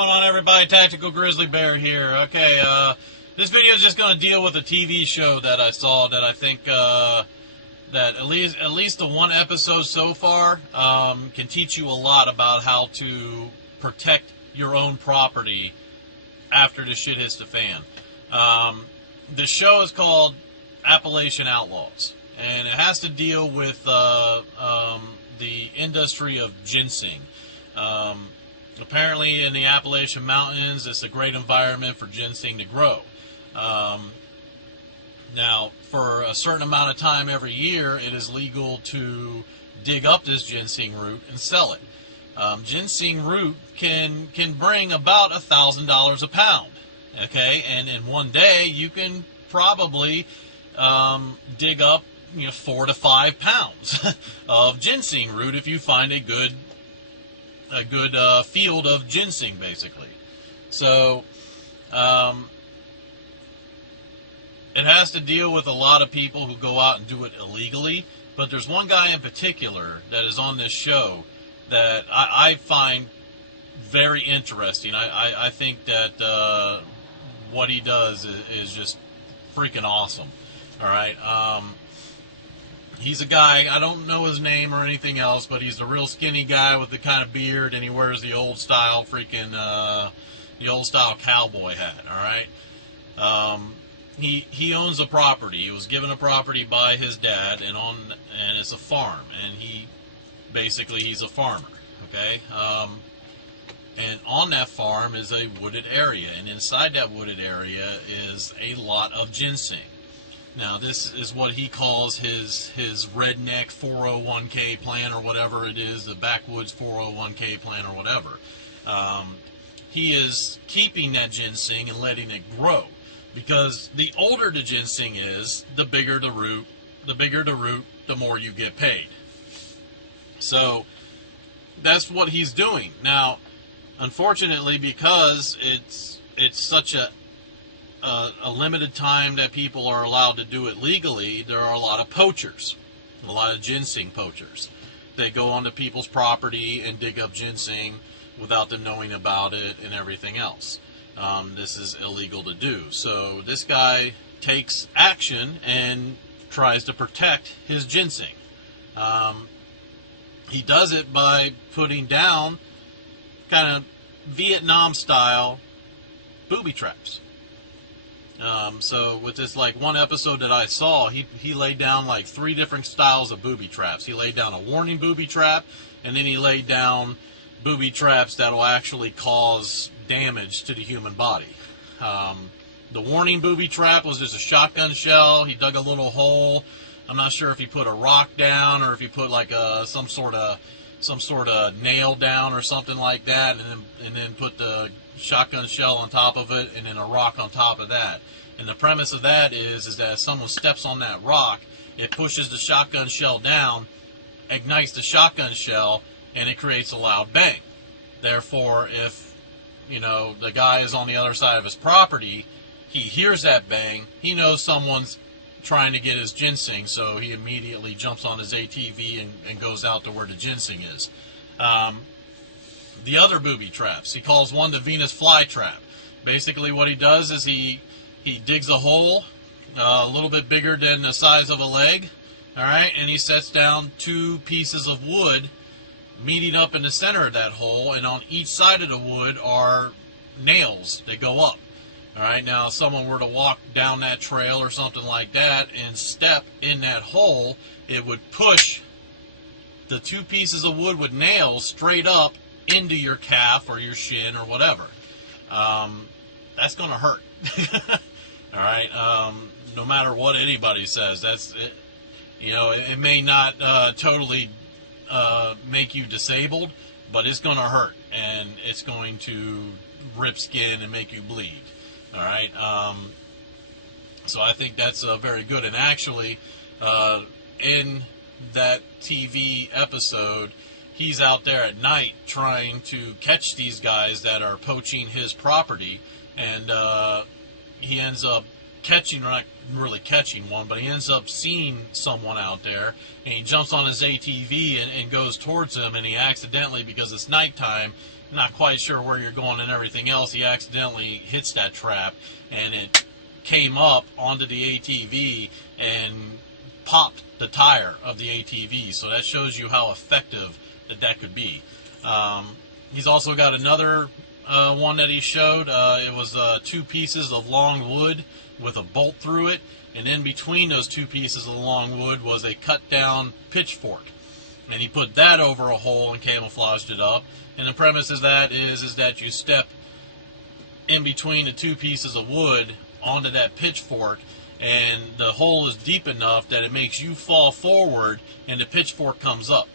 What's going on, everybody? Tactical Grizzly Bear here. Okay, this video is just going to deal with a TV show that I saw that I think that at least the one episode so far can teach you a lot about how to protect your own property after the shit hits the fan. The show is called Appalachian Outlaws, and it has to deal with the industry of ginseng. Apparently in the Appalachian Mountains, it's a great environment for ginseng to grow. Now, for a certain amount of time every year, it is legal to dig up this ginseng root and sell it. Ginseng root can bring about $1,000 a pound. Okay, and in one day you can probably dig up 4 to 5 pounds of ginseng root if you find a good field of ginseng, basically. So it has to deal with a lot of people who go out and do it illegally, but there's one guy in particular that is on this show that I find very interesting. I think that what he does is just freaking awesome. All right. He's a guy, I don't know his name or anything else, but he's a real skinny guy with the kind of beard, and he wears the old style the old style cowboy hat, all right? He owns a property. He was given a property by his dad, and it's a farm, and he's a farmer, okay? And on that farm is a wooded area, and inside that wooded area is a lot of ginseng. Now, this is what he calls his redneck 401k plan, or whatever it is, the backwoods 401k plan, or whatever. He is keeping that ginseng and letting it grow, because the older the ginseng is, the bigger the root, the more you get paid. So that's what he's doing. Now, unfortunately, because it's such a limited time that people are allowed to do it legally, there are a lot of poachers, a lot of ginseng poachers. They go onto people's property and dig up ginseng without them knowing about it and everything else. This is illegal to do. So this guy takes action and tries to protect his ginseng. He does it by putting down kind of Vietnam-style booby traps. So with this one episode that I saw, he laid down 3 different styles of booby traps. He laid down a warning booby trap, and then he laid down booby traps that will actually cause damage to the human body. The warning booby trap was just a shotgun shell. He dug a little hole. I'm not sure if he put a rock down or if he put some sort of nail down or something like that, and then put the shotgun shell on top of it and then a rock on top of that. And the premise of that is that if someone steps on that rock, it pushes the shotgun shell down, ignites the shotgun shell, and it creates a loud bang. Therefore, if the guy is on the other side of his property, he hears that bang, he knows someone's trying to get his ginseng, so he immediately jumps on his ATV and goes out to where the ginseng is. The other booby traps, he calls one the Venus flytrap. Basically what he does is he digs a hole a little bit bigger than the size of a leg, all right, and he sets down 2 pieces of wood meeting up in the center of that hole, and on each side of the wood are nails that go up. All right, now if someone were to walk down that trail or something like that and step in that hole, it would push the 2 pieces of wood with nails straight up into your calf or your shin or whatever. That's going to hurt. All right, no matter what anybody says, that's it. It may not totally make you disabled, but it's going to hurt, and it's going to rip skin and make you bleed. All right, so I think that's very good. And actually, in that TV episode, he's out there at night trying to catch these guys that are poaching his property, and he ends up catching, or not really catching one, but he ends up seeing someone out there, and he jumps on his ATV and goes towards him, and he accidentally, because it's nighttime, not quite sure where you're going and everything else, he accidentally hits that trap, and it came up onto the ATV and popped the tire of the ATV. So that shows you how effective that could be. He's also got another one that he showed. It was 2 pieces of long wood with a bolt through it, and in between those 2 pieces of long wood was a cut down pitchfork, and he put that over a hole and camouflaged it up. And the premise is that you step in between the 2 pieces of wood onto that pitchfork, and the hole is deep enough that it makes you fall forward and the pitchfork comes up.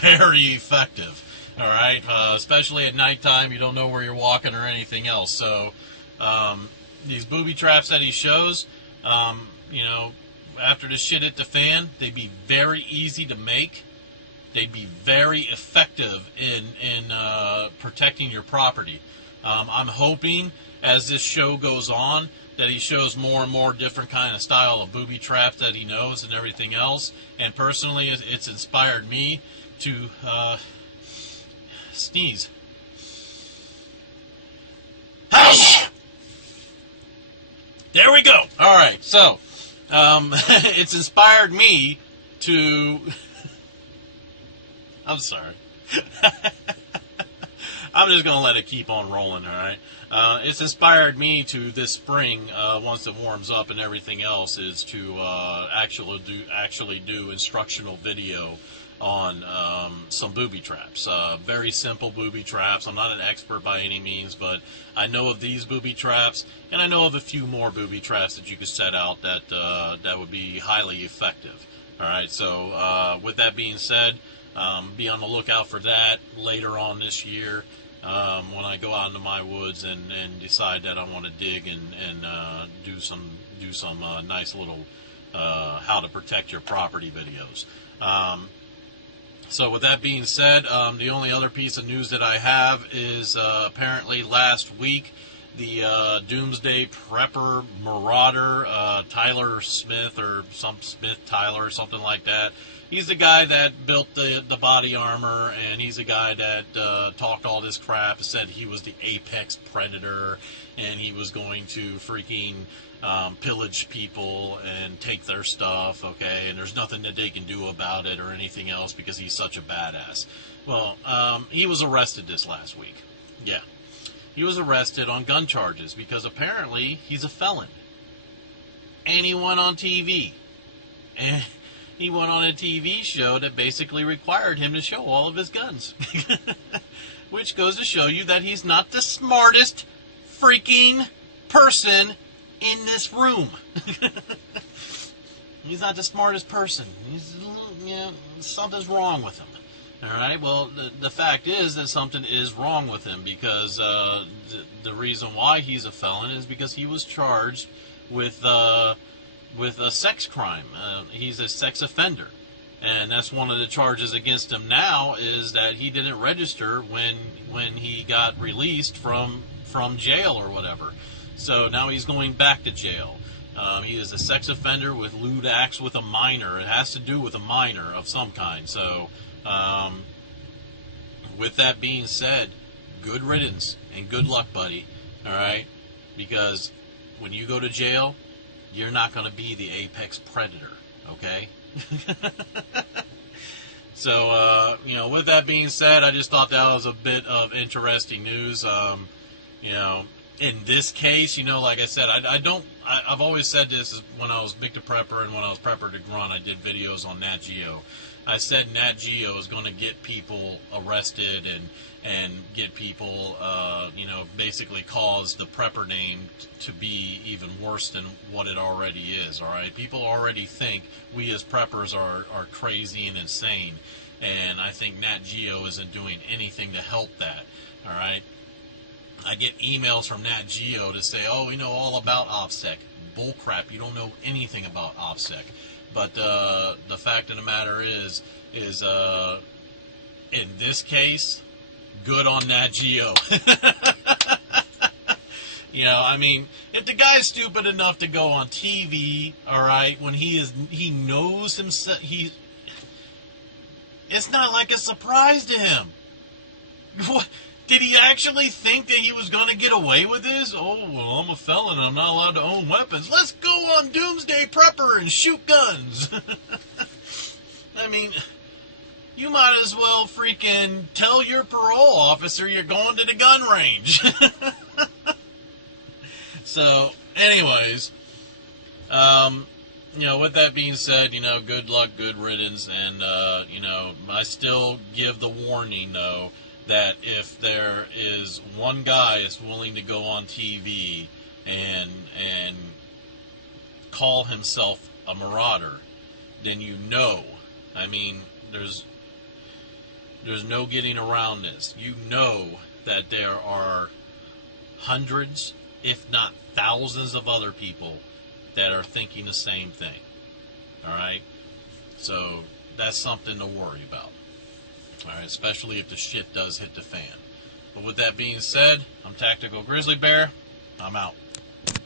Very effective. All right, especially at nighttime, you don't know where you're walking or anything else. So these booby traps that he shows, you know, after the shit hit the fan, they'd be very easy to make. They'd be very effective in protecting your property. I'm hoping as this show goes on that he shows more and more different kind of style of booby traps that he knows and everything else. And personally, it's inspired me to sneeze. There we go. All right, so it's inspired me to. I'm sorry. I'm just going to let it keep on rolling, all right? It's inspired me to this spring, once it warms up and everything else, is to actually do instructional video on some booby traps. Very simple booby traps. I'm not an expert by any means, but I know of these booby traps, and I know of a few more booby traps that you could set out that would be highly effective. All right, so with that being said, be on the lookout for that later on this year when I go out into my woods and decide that I want to dig and do some nice little how to protect your property videos. So with that being said, the only other piece of news that I have is apparently last week the Doomsday Prepper Marauder, Tyler Smith or some Smith Tyler or something like that. He's the guy that built the body armor, and he's the guy that talked all this crap, said he was the apex predator, and he was going to freaking pillage people and take their stuff, okay, and there's nothing that they can do about it or anything else because he's such a badass. Well, he was arrested this last week. Yeah. He was arrested on gun charges because apparently he's a felon. And he went on TV. And he went on a TV show that basically required him to show all of his guns. Which goes to show you that he's not the smartest freaking person in this room. He's not the smartest person. Something's wrong with him. All right, well, the fact is that something is wrong with him because the reason why he's a felon is because he was charged with a sex crime. He's a sex offender, and that's one of the charges against him now is that he didn't register when he got released from jail or whatever. So now he's going back to jail. He is a sex offender with lewd acts with a minor. It has to do with a minor of some kind. So with that being said, good riddance and good luck, buddy. All right? Because when you go to jail, you're not going to be the apex predator, okay? So, with that being said, I just thought that was a bit of interesting news. In this case, like I said, I've always said this is when I was Big to Prepper and when I was Prepper to Grunt, I did videos on Nat Geo. I said Nat Geo is going to get people arrested and get people, basically cause the Prepper name to be even worse than what it already is, all right? People already think we as Preppers are crazy and insane, and I think Nat Geo isn't doing anything to help that, all right? I get emails from Nat Geo to say, oh, we know all about OPSEC. Bullcrap, you don't know anything about OPSEC. But the fact of the matter is in this case, good on Nat Geo. If the guy's stupid enough to go on TV, all right, when he knows himself, it's not like a surprise to him. What? Did he actually think that he was going to get away with this? Oh, well, I'm a felon and I'm not allowed to own weapons. Let's go on Doomsday Prepper and shoot guns. I mean, you might as well freaking tell your parole officer you're going to the gun range. So, anyways, with that being said, good luck, good riddance, and, I still give the warning, though, that if there is one guy that's willing to go on TV and call himself a marauder, then there's no getting around this. You know that there are hundreds, if not thousands of other people that are thinking the same thing. All right? So that's something to worry about. All right, especially if the shit does hit the fan. But with that being said, I'm Tactical Grizzly Bear. I'm out.